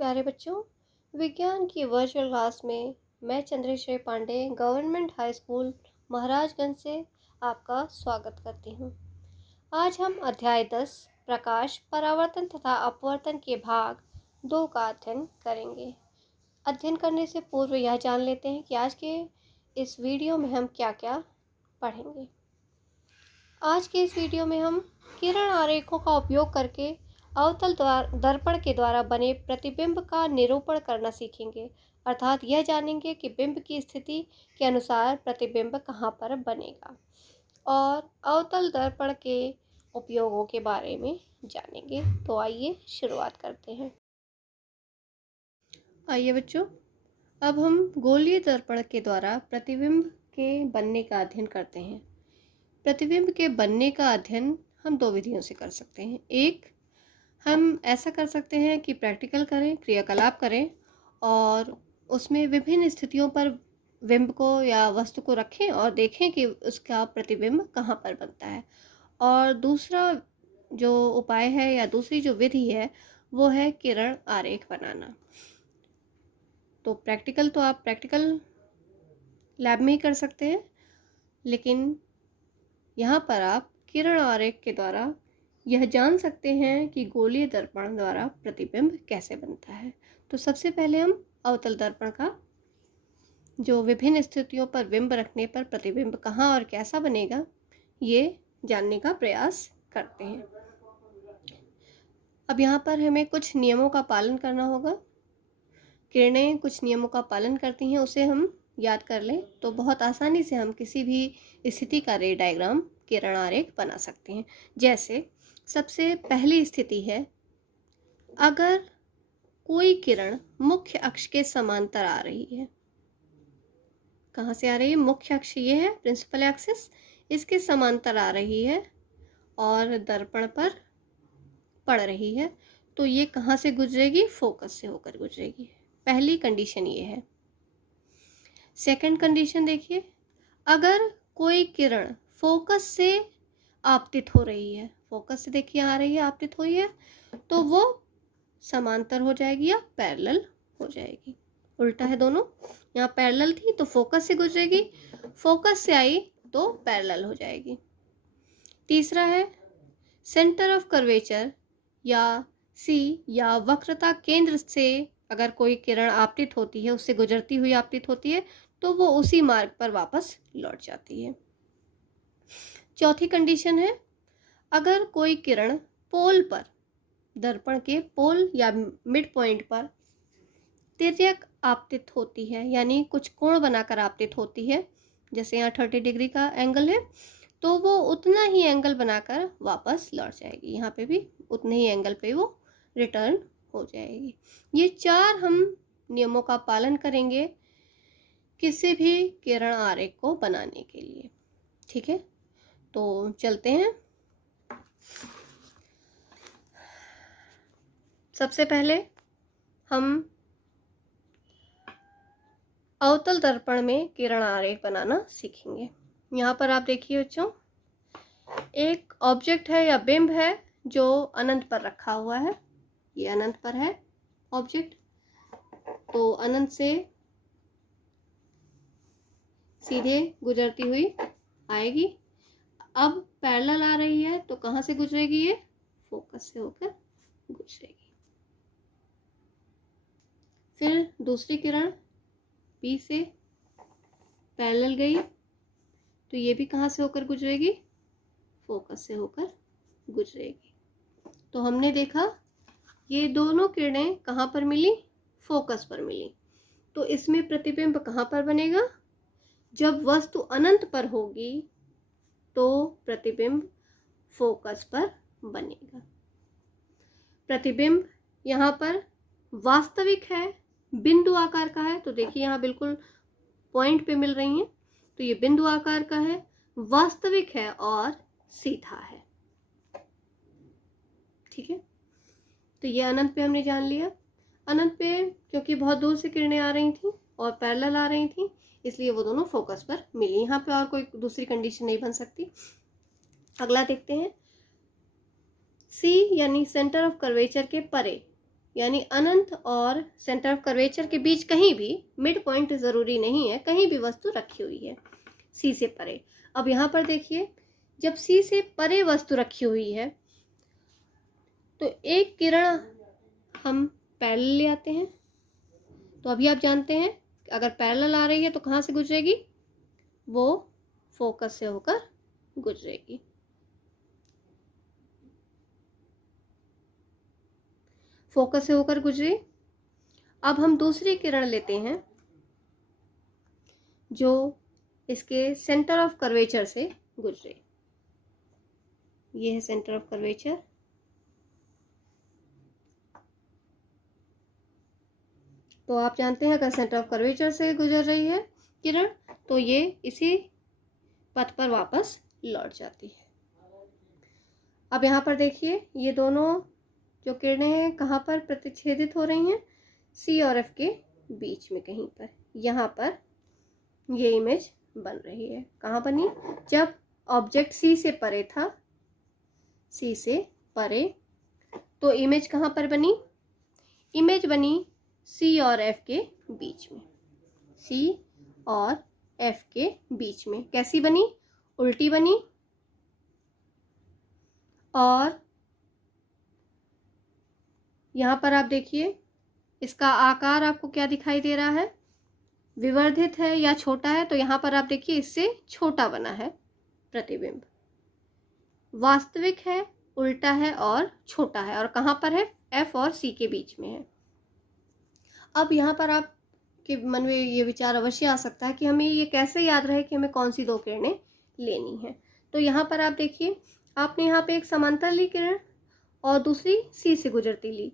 प्यारे बच्चों, विज्ञान की वर्चुअल क्लास में मैं Chandrashree Pandey government high school Maharajganj से आपका स्वागत करती हूँ। आज हम अध्याय 10 प्रकाश परावर्तन तथा अपवर्तन के भाग 2 का अध्ययन करेंगे। अध्ययन करने से पूर्व यह जान लेते हैं कि आज के इस वीडियो में हम क्या क्या पढ़ेंगे। आज के इस वीडियो में हम किरण आरेखों का उपयोग करके अवतल दर्पण के द्वारा बने प्रतिबिंब का निरूपण करना सीखेंगे, अर्थात यह जानेंगे कि बिंब की स्थिति के अनुसार प्रतिबिंब कहाँ पर बनेगा और अवतल दर्पण के उपयोगों के बारे में जानेंगे। तो आइए शुरुआत करते हैं। आइए बच्चों, अब हम गोलीय दर्पण के द्वारा प्रतिबिंब के बनने का अध्ययन करते हैं। प्रतिबिंब के बनने का अध्ययन हम 2 विधियों से कर सकते हैं। एक, हम ऐसा कर सकते हैं कि प्रैक्टिकल करें, क्रियाकलाप करें और उसमें विभिन्न स्थितियों पर बिंब को या वस्तु को रखें और देखें कि उसका प्रतिबिंब कहाँ पर बनता है। और दूसरा जो उपाय है या दूसरी जो विधि है वो है किरण आरेख बनाना। तो प्रैक्टिकल तो आप प्रैक्टिकल लैब में ही कर सकते हैं, लेकिन यहाँ पर आप किरण आरेख के द्वारा यह जान सकते हैं कि गोलीय दर्पण द्वारा प्रतिबिंब कैसे बनता है। तो सबसे पहले हम अवतल दर्पण का जो विभिन्न स्थितियों पर बिंब रखने पर प्रतिबिंब कहाँ और कैसा बनेगा ये जानने का प्रयास करते हैं। अब यहाँ पर हमें कुछ नियमों का पालन करना होगा। किरणें कुछ नियमों का पालन करती हैं, उसे हम याद कर लें तो बहुत आसानी से हम किसी भी स्थिति का रे डायग्राम किरण आरेख बना सकते हैं। जैसे सबसे पहली स्थिति है, अगर कोई किरण मुख्य अक्ष के समांतर आ रही है। कहाँ से आ रही है? मुख्य अक्ष ये है, प्रिंसिपल एक्सिस, इसके समांतर आ रही है और दर्पण पर पड़ रही है। तो ये कहाँ से गुजरेगी? फोकस से होकर गुजरेगी। पहली कंडीशन ये है। सेकंड कंडीशन देखिए, अगर कोई किरण फोकस से आपतित हो रही है, फोकस से देखिए आ रही है, आपतित हुई है, तो वो समांतर हो जाएगी या पैरेलल हो जाएगी। उल्टा है दोनों, यहाँ पैरेलल थी तो फोकस से गुजरेगी, फोकस से आई तो पैरेलल हो जाएगी। तीसरा है, सेंटर ऑफ कर्वेचर या सी या वक्रता केंद्र से अगर कोई किरण आपतित होती है, उससे गुजरती हुई आपतित होती है, तो वो उसी मार्ग पर वापस लौट जाती है। चौथी कंडीशन है, अगर कोई किरण पोल पर, दर्पण के पोल या मिड पॉइंट पर तिर्यक आपतित होती है, यानी कुछ कोण बनाकर आपतित होती है, जैसे यहाँ 30 डिग्री का एंगल है, तो वो उतना ही एंगल बनाकर वापस लौट जाएगी। यहाँ पे भी उतने ही एंगल पे वो रिटर्न हो जाएगी। ये 4 हम नियमों का पालन करेंगे किसी भी किरण आरेख को बनाने के लिए। ठीक है, तो चलते हैं। सबसे पहले हम अवतल दर्पण में किरण आरेख बनाना सीखेंगे। यहाँ पर आप देखिए बच्चों, एक ऑब्जेक्ट है या बिंब है जो अनंत पर रखा हुआ है। ये अनंत पर है ऑब्जेक्ट, तो अनंत से सीधे गुजरती हुई आएगी। अब पैरेलल आ रही है तो कहाँ से गुजरेगी? ये फोकस से होकर गुजरेगी। फिर दूसरी किरण बी से पैरेलल गई तो ये भी कहाँ से होकर गुजरेगी? फोकस से होकर गुजरेगी। तो हमने देखा ये दोनों किरणें कहाँ पर मिली? फोकस पर मिली। तो इसमें प्रतिबिंब कहाँ पर बनेगा? जब वस्तु अनंत पर होगी तो प्रतिबिंब फोकस पर बनेगा। प्रतिबिंब यहाँ पर वास्तविक है, बिंदु आकार का है, तो देखिए यहाँ बिल्कुल पॉइंट पे मिल रही हैं, तो ये बिंदु आकार का है, वास्तविक है और सीधा है। ठीक है, तो ये अनंत पे हमने जान लिया। अनंत पे क्योंकि बहुत दूर से किरणें आ रही थी और पैरेलल आ रही थी, इसलिए वो दोनों फोकस पर मिली। यहाँ पे और कोई दूसरी कंडीशन नहीं बन सकती। अगला देखते हैं, सी यानी सेंटर ऑफ कर्वेचर के परे यानी अनंत और सेंटर ऑफ कर्वेचर के बीच कहीं भी, मिड पॉइंट ज़रूरी नहीं है, कहीं भी वस्तु रखी हुई है सी से परे। अब यहाँ पर देखिए, जब सी से परे वस्तु रखी हुई है तो एक किरण हम पैरेलल ले आते हैं। तो अभी आप जानते हैं अगर पैरेलल आ रही है तो कहाँ से गुजरेगी, वो फोकस से होकर गुजरेगी। फोकस से होकर गुजरी। अब हम दूसरी किरण लेते हैं जो इसके सेंटर ऑफ कर्वेचर से गुजरे। ये है सेंटर ऑफ कर्वेचर। तो आप जानते हैं अगर सेंटर ऑफ कर्वेचर से गुजर रही है किरण तो ये इसी पथ पर वापस लौट जाती है। अब यहाँ पर देखिए, ये दोनों जो किरणें हैं कहाँ पर प्रतिच्छेदित हो रही हैं, सी और एफ के बीच में कहीं पर। यहाँ पर ये इमेज बन रही है। कहाँ बनी, जब ऑब्जेक्ट सी से परे था, सी से परे, तो इमेज कहाँ पर बनी, इमेज बनी सी और एफ के बीच में, सी और एफ के बीच में। कैसी बनी, उल्टी बनी। और यहाँ पर आप देखिए इसका आकार आपको क्या दिखाई दे रहा है, विवर्धित है या छोटा है। तो यहाँ पर आप देखिए इससे छोटा बना है प्रतिबिंब, वास्तविक है, उल्टा है और छोटा है। और कहाँ पर है, एफ और सी के बीच में है। अब यहाँ पर आपके मन में ये विचार अवश्य आ सकता है कि हमें ये कैसे याद रहे कि हमें कौन सी दो किरणें लेनी है। तो यहाँ पर आप देखिए, आपने यहाँ पे एक समांतर ली किरण और दूसरी सी से गुजरती ली।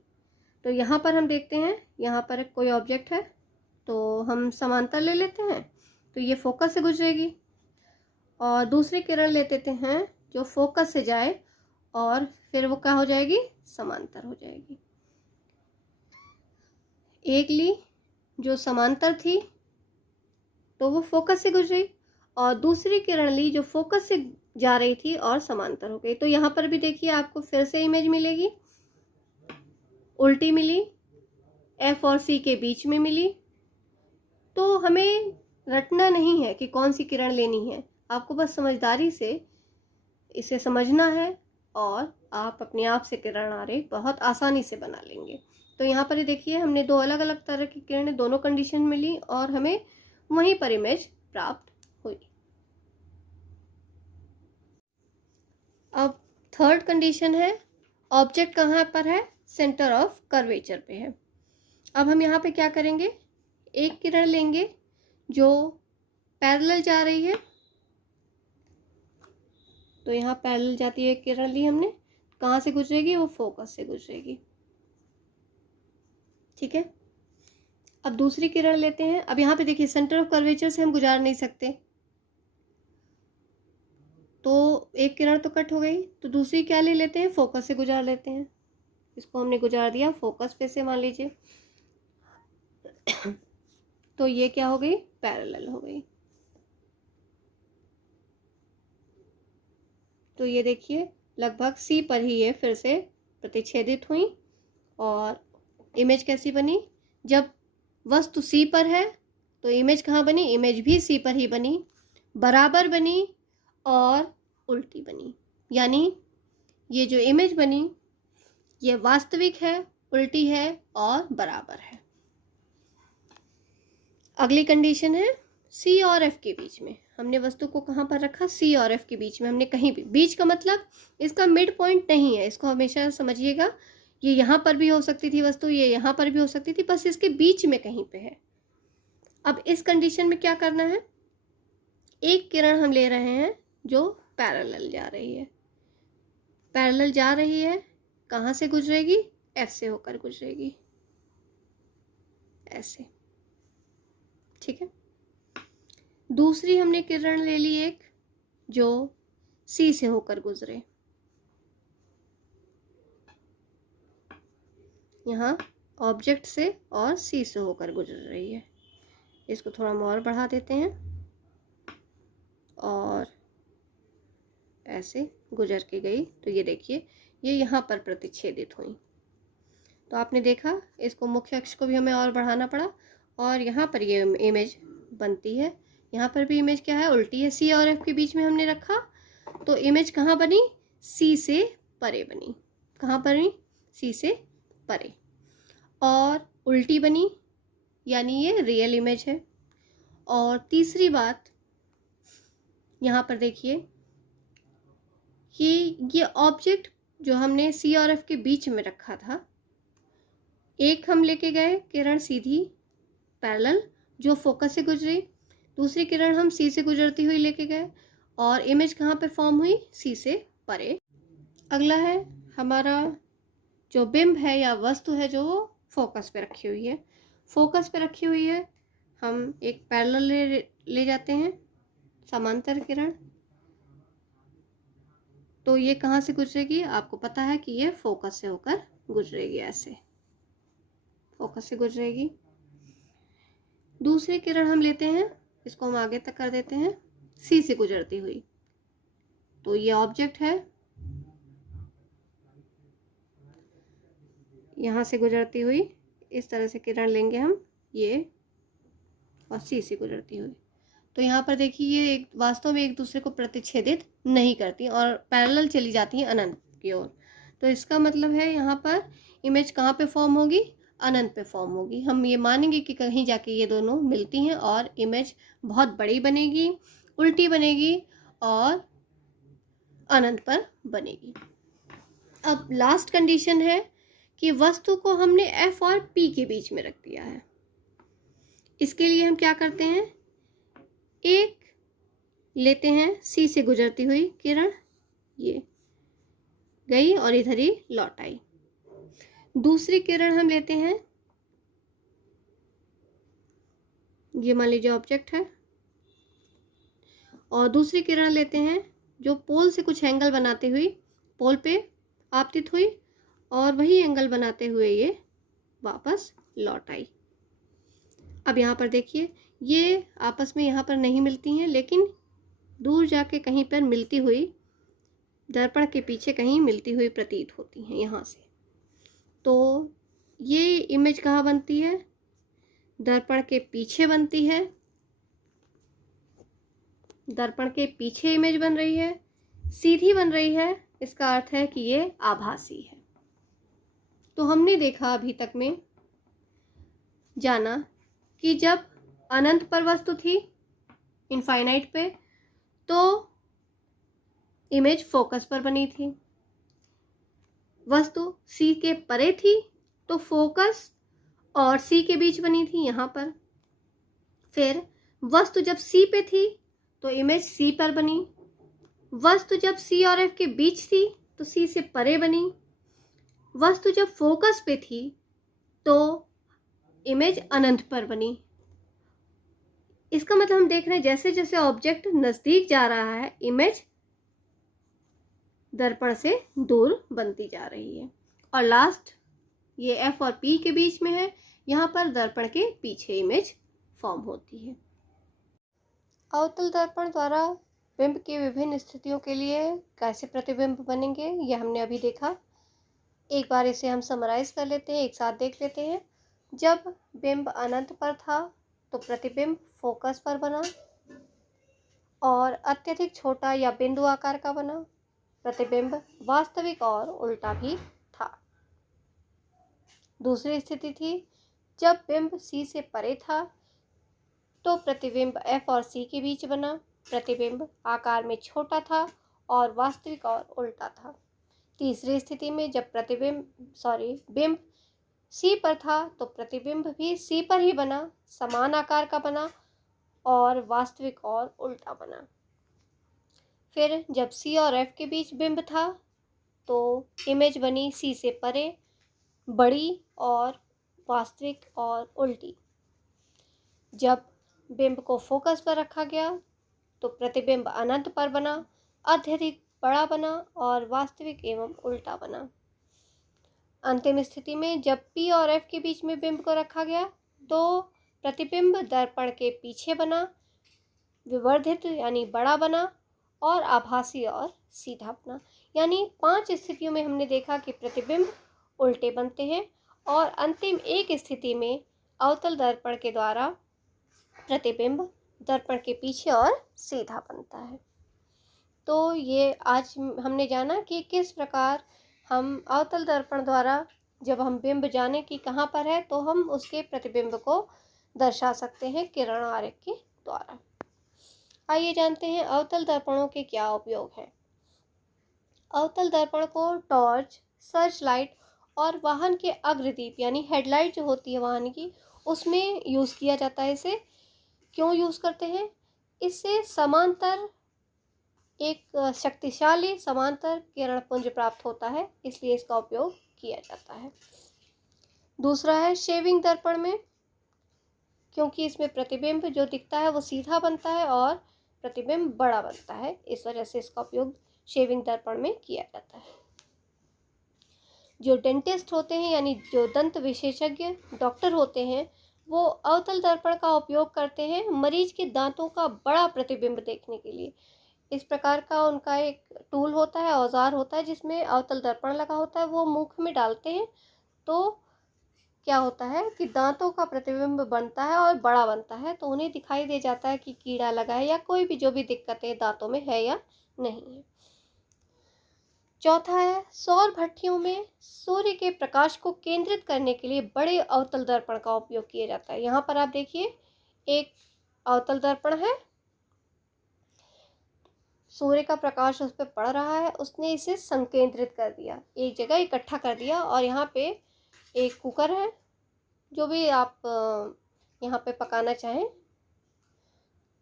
तो यहाँ पर हम देखते हैं, यहाँ पर कोई ऑब्जेक्ट है तो हम समांतर ले लेते हैं, तो ये फोकस से गुजरेगी। और दूसरी किरण ले लेते हैं जो फोकस से जाए और फिर वो क्या हो जाएगी, समांतर हो जाएगी। एक ली जो समांतर थी तो वो फोकस से गुजरी, और दूसरी किरण ली जो फोकस से जा रही थी और समांतर हो गई। तो यहाँ पर भी देखिए आपको फिर से इमेज मिलेगी, उल्टी मिली, एफ और सी के बीच में मिली। तो हमें रटना नहीं है कि कौन सी किरण लेनी है, आपको बस समझदारी से इसे समझना है और आप अपने आप से किरण आरेख बहुत आसानी से बना लेंगे। तो यहाँ पर ये देखिए, हमने दो अलग अलग तरह की किरणें, दोनों कंडीशन मिली और हमें वहीं पर इमेज प्राप्त हुई। अब थर्ड कंडीशन है, ऑब्जेक्ट कहाँ पर है, सेंटर ऑफ कर्वेचर पे है। अब हम यहाँ पे क्या करेंगे, एक किरण लेंगे जो पैरेलल जा रही है। तो यहाँ पैरेलल जाती है एक किरण ली हमने, कहाँ से गुजरेगी, वो फोकस से गुजरेगी। ठीक है। अब दूसरी किरण लेते हैं। अब यहाँ पे देखिए सेंटर ऑफ कर्वेचर से हम गुजार नहीं सकते, तो एक किरण तो कट हो गई, तो दूसरी क्या ले लेते हैं, फोकस से गुजार लेते हैं। इसको हमने गुजार दिया फोकस पे से, मान लीजिए। तो ये क्या हो गई, पैरेलल हो गई। तो ये देखिए लगभग सी पर ही ये फिर से प्रतिच्छेदित हुई। और इमेज कैसी बनी, जब वस्तु सी पर है तो इमेज कहाँ बनी, इमेज भी सी पर ही बनी, बराबर बनी और उल्टी बनी। यानी ये जो इमेज बनी ये वास्तविक है, उल्टी है और बराबर है। अगली कंडीशन है सी और एफ के बीच में। हमने वस्तु को कहाँ पर रखा, सी और एफ के बीच में। हमने कहीं भी, बीच का मतलब इसका मिड पॉइंट नहीं है, इसको हमेशा समझिएगा। ये यहाँ पर भी हो सकती थी वस्तु, ये यहाँ पर भी हो सकती थी, बस इसके बीच में कहीं पे है। अब इस कंडीशन में क्या करना है, एक किरण हम ले रहे हैं जो पैरेलल जा रही है। पैरेलल जा रही है, कहाँ से गुजरेगी, एफ से होकर गुजरेगी, ऐसे। ठीक है। दूसरी हमने किरण ले ली एक जो सी से होकर गुजरे, यहाँ ऑब्जेक्ट से और सी से होकर गुजर रही है। इसको थोड़ा और बढ़ा देते हैं और ऐसे गुजर के गई। तो ये देखिए ये यहाँ पर प्रतिच्छेदित हुई। तो आपने देखा इसको मुख्य अक्ष को भी हमें और बढ़ाना पड़ा और यहाँ पर ये इमेज बनती है। यहाँ पर भी इमेज क्या है, उल्टी है। सी और एफ के बीच में हमने रखा तो इमेज कहाँ बनी, सी से परे बनी। कहाँ बनी, सी से परे, और उल्टी बनी, यानी ये रियल इमेज है। और तीसरी बात यहाँ पर देखिए कि ये ऑब्जेक्ट जो हमने सी और एफ के बीच में रखा था, एक हम लेके गए किरण सीधी पैरेलल जो फोकस से गुजरी, दूसरी किरण हम सी से गुजरती हुई लेके गए और इमेज कहाँ पे फॉर्म हुई, सी से परे। अगला है हमारा जो बिंब है या वस्तु है जो फोकस पे रखी हुई है। फोकस पे रखी हुई है, हम एक पैरेलल ले जाते हैं समांतर किरण, तो ये कहाँ से गुजरेगी, आपको पता है कि ये फोकस से होकर गुजरेगी, ऐसे फोकस से गुजरेगी। दूसरी किरण हम लेते हैं, इसको हम आगे तक कर देते हैं, सी से गुजरती हुई, तो ये ऑब्जेक्ट है, यहाँ से गुजरती हुई, इस तरह से किरण लेंगे हम, ये और सी से गुजरती हुई। तो यहाँ पर देखिए ये एक वास्तव में एक दूसरे को प्रतिच्छेदित नहीं करती और पैरेलल चली जाती हैं अनंत की ओर। तो इसका मतलब है यहाँ पर इमेज कहाँ पे फॉर्म होगी, अनंत पे फॉर्म होगी। हम ये मानेंगे कि कहीं जाके ये दोनों मिलती हैं और इमेज बहुत बड़ी बनेगी, उल्टी बनेगी और अनंत पर बनेगी। अब लास्ट कंडीशन है कि वस्तु को हमने एफ और पी के बीच में रख दिया है। इसके लिए हम क्या करते हैं, एक लेते हैं सी से गुजरती हुई किरण, ये गई और इधर ही लौट आई। दूसरी किरण हम लेते हैं, ये मान लीजिए ऑब्जेक्ट है, और दूसरी किरण लेते हैं जो पोल से कुछ एंगल बनाते हुई पोल पे आपतित हुई और वही एंगल बनाते हुए ये वापस लौट आई। अब यहाँ पर देखिए ये आपस में यहाँ पर नहीं मिलती हैं, लेकिन दूर जाके कहीं पर मिलती हुई, दर्पण के पीछे कहीं मिलती हुई प्रतीत होती हैं यहाँ से। तो ये इमेज कहाँ बनती है, दर्पण के पीछे बनती है, दर्पण के पीछे इमेज बन रही है, सीधी बन रही है, इसका अर्थ है कि ये आभासी है। तो हमने देखा अभी तक में, जाना कि जब अनंत पर वस्तु थी, इनफाइनाइट पे, तो इमेज फोकस पर बनी थी। वस्तु सी के परे थी तो फोकस और सी के बीच बनी थी यहाँ पर। फिर वस्तु जब सी पे थी तो इमेज सी पर बनी। वस्तु जब सी और एफ के बीच थी तो सी से परे बनी। वस्तु जब फोकस पे थी तो इमेज अनंत पर बनी। इसका मतलब हम देख रहे हैं जैसे जैसे ऑब्जेक्ट नजदीक जा रहा है, इमेज दर्पण से दूर बनती जा रही है। और लास्ट ये एफ और पी के बीच में है, यहाँ पर दर्पण के पीछे इमेज फॉर्म होती है। अवतल दर्पण द्वारा बिंब की विभिन्न स्थितियों के लिए कैसे प्रतिबिंब बनेंगे, ये हमने अभी देखा। एक बार इसे हम समराइज कर लेते हैं, एक साथ देख लेते हैं। जब बिंब अनंत पर था तो प्रतिबिंब फोकस पर बना और अत्यधिक छोटा या बिंदु आकार का बना। प्रतिबिंब वास्तविक और उल्टा भी था। दूसरी स्थिति थी जब बिंब सी से परे था तो प्रतिबिंब एफ और सी के बीच बना। प्रतिबिंब आकार में छोटा था और वास्तविक और उल्टा था। तीसरी स्थिति में जब बिंब सी पर था तो प्रतिबिंब भी सी पर ही बना, समान आकार का बना और वास्तविक और उल्टा बना। फिर जब सी और एफ के बीच बिंब था तो इमेज बनी सी से परे, बड़ी और वास्तविक और उल्टी। जब बिंब को फोकस पर रखा गया तो प्रतिबिंब अनंत पर बना, अत्यधिक बड़ा बना और वास्तविक एवं उल्टा बना। अंतिम स्थिति में जब पी और एफ के बीच में बिंब को रखा गया तो प्रतिबिंब दर्पण के पीछे बना, विवर्धित यानी बड़ा बना और आभासी और सीधा बना। यानी 5 स्थितियों में हमने देखा कि प्रतिबिंब उल्टे बनते हैं और अंतिम एक स्थिति में अवतल दर्पण के द्वारा प्रतिबिंब दर्पण के पीछे और सीधा बनता है। तो ये आज हमने जाना कि किस प्रकार हम अवतल दर्पण द्वारा जब हम बिंब जाने कि कहाँ पर है तो हम उसके प्रतिबिंब को दर्शा सकते हैं किरण आरेख के द्वारा। आइए जानते हैं अवतल दर्पणों के क्या उपयोग हैं। अवतल दर्पण को टॉर्च, सर्च लाइट और वाहन के अग्रदीप यानी हेडलाइट जो होती है वाहन की, उसमें यूज़ किया जाता है। इसे क्यों यूज़ करते हैं? इससे समांतर एक शक्तिशाली समांतर किरण पुंज प्राप्त होता है, इसलिए इसका उपयोग किया जाता है। दूसरा है शेविंग दर्पण में, क्योंकि इसमें प्रतिबिंब जो दिखता है वो सीधा बनता है और प्रतिबिंब बड़ा बनता है, इस वजह से इसका उपयोग शेविंग दर्पण में किया जाता है। जो डेंटिस्ट होते हैं यानी जो दंत विशेषज्ञ डॉक्टर होते हैं, वो अवतल दर्पण का उपयोग करते हैं मरीज के दांतों का बड़ा प्रतिबिंब देखने के लिए। इस प्रकार का उनका एक टूल होता है, औजार होता है जिसमें अवतल दर्पण लगा होता है। वो मुख में डालते हैं तो क्या होता है कि दांतों का प्रतिबिंब बनता है और बड़ा बनता है, तो उन्हें दिखाई दे जाता है कि कीड़ा लगा है या कोई भी जो भी दिक्कतें दांतों में है या नहीं है। चौथा है सौर भट्टियों में सूर्य के प्रकाश को केंद्रित करने के लिए बड़े अवतल दर्पण का उपयोग किया जाता है। यहाँ पर आप देखिए एक अवतल दर्पण है, सूर्य का प्रकाश उस पर पड़ रहा है, उसने इसे संकेंद्रित कर दिया, एक जगह इकट्ठा कर दिया। और यहाँ पे एक कुकर है, जो भी आप यहाँ पे पकाना चाहें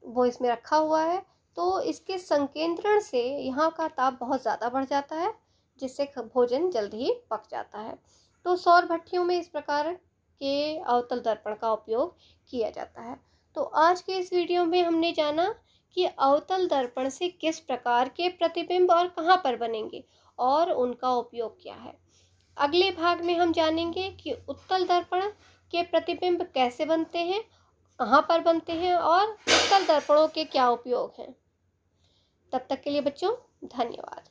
वो इसमें रखा हुआ है। तो इसके संकेंद्रण से यहाँ का ताप बहुत ज़्यादा बढ़ जाता है, जिससे भोजन जल्द ही पक जाता है। तो सौर भट्टियों में इस प्रकार के अवतल दर्पण का उपयोग किया जाता है। तो आज के इस वीडियो में हमने जाना कि अवतल दर्पण से किस प्रकार के प्रतिबिंब और कहाँ पर बनेंगे और उनका उपयोग क्या है। अगले भाग में हम जानेंगे कि उत्तल दर्पण के प्रतिबिंब कैसे बनते हैं, कहाँ पर बनते हैं और उत्तल दर्पणों के क्या उपयोग हैं। तब तक के लिए बच्चों धन्यवाद।